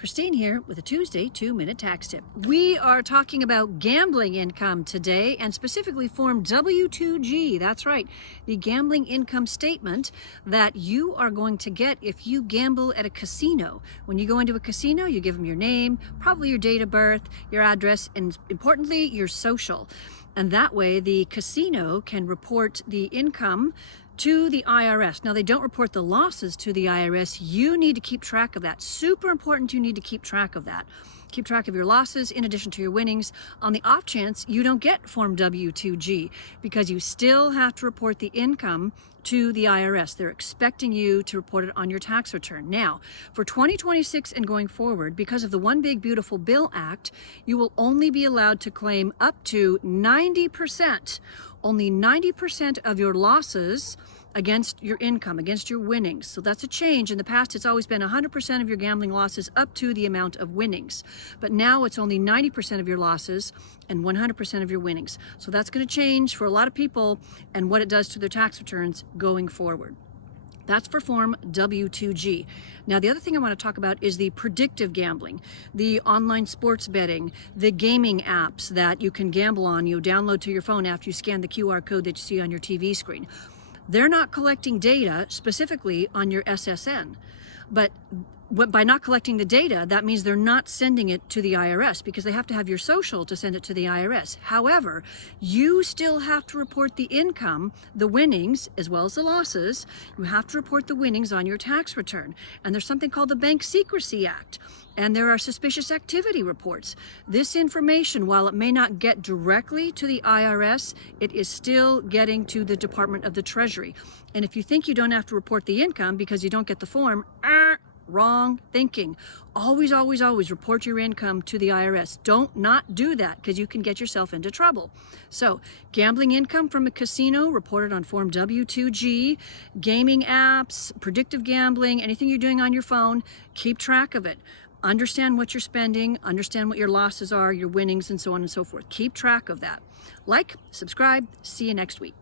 Christine here with a Tuesday 2-minute tax tip. We are talking about gambling income today, and specifically Form W-2G. That's right, the gambling income statement that you are going to get if you gamble at a casino. When you go into a casino, you give them your name, probably your date of birth, your address, and importantly, your social. And that way the casino can report the income to the IRS. Now, they don't report the losses to the IRS. You need to keep track of that. Super important, you need to keep track of that. Keep track of your losses in addition to your winnings on the off chance you don't get Form W-2G, because you still have to report the income to the IRS. They're expecting you to report it on your tax return. Now, for 2026 and going forward, because of the One Big Beautiful Bill Act, you will only be allowed to claim up to 90%, only 90% of your losses against your income, against your winnings. So that's a change. In the past, it's always been 100% of your gambling losses up to the amount of winnings. But now it's only 90% of your losses and 100% of your winnings. So that's going to change for a lot of people and what it does to their tax returns going forward. That's for Form W-2G. Now, the other thing I want to talk about is the predictive gambling, the online sports betting, the gaming apps that you can gamble on, you download to your phone after you scan the QR code that you see on your TV screen. They're not collecting data specifically on your SSN, but by not collecting the data, that means they're not sending it to the IRS, because they have to have your social to send it to the IRS. However, you still have to report the income, the winnings, as well as the losses. You have to report the winnings on your tax return. And there's something called the Bank Secrecy Act. And there are suspicious activity reports. This information, while it may not get directly to the IRS, it is still getting to the Department of the Treasury. And if you think you don't have to report the income because you don't get the form, wrong thinking. Always, always, always report your income to the IRS. Don't not do that, because you can get yourself into trouble. So, gambling income from a casino reported on Form W-2G, gaming apps, predictive gambling, anything you're doing on your phone, keep track of it. Understand what you're spending, understand what your losses are, your winnings, and so on and so forth. Keep track of that. Like, subscribe, see you next week.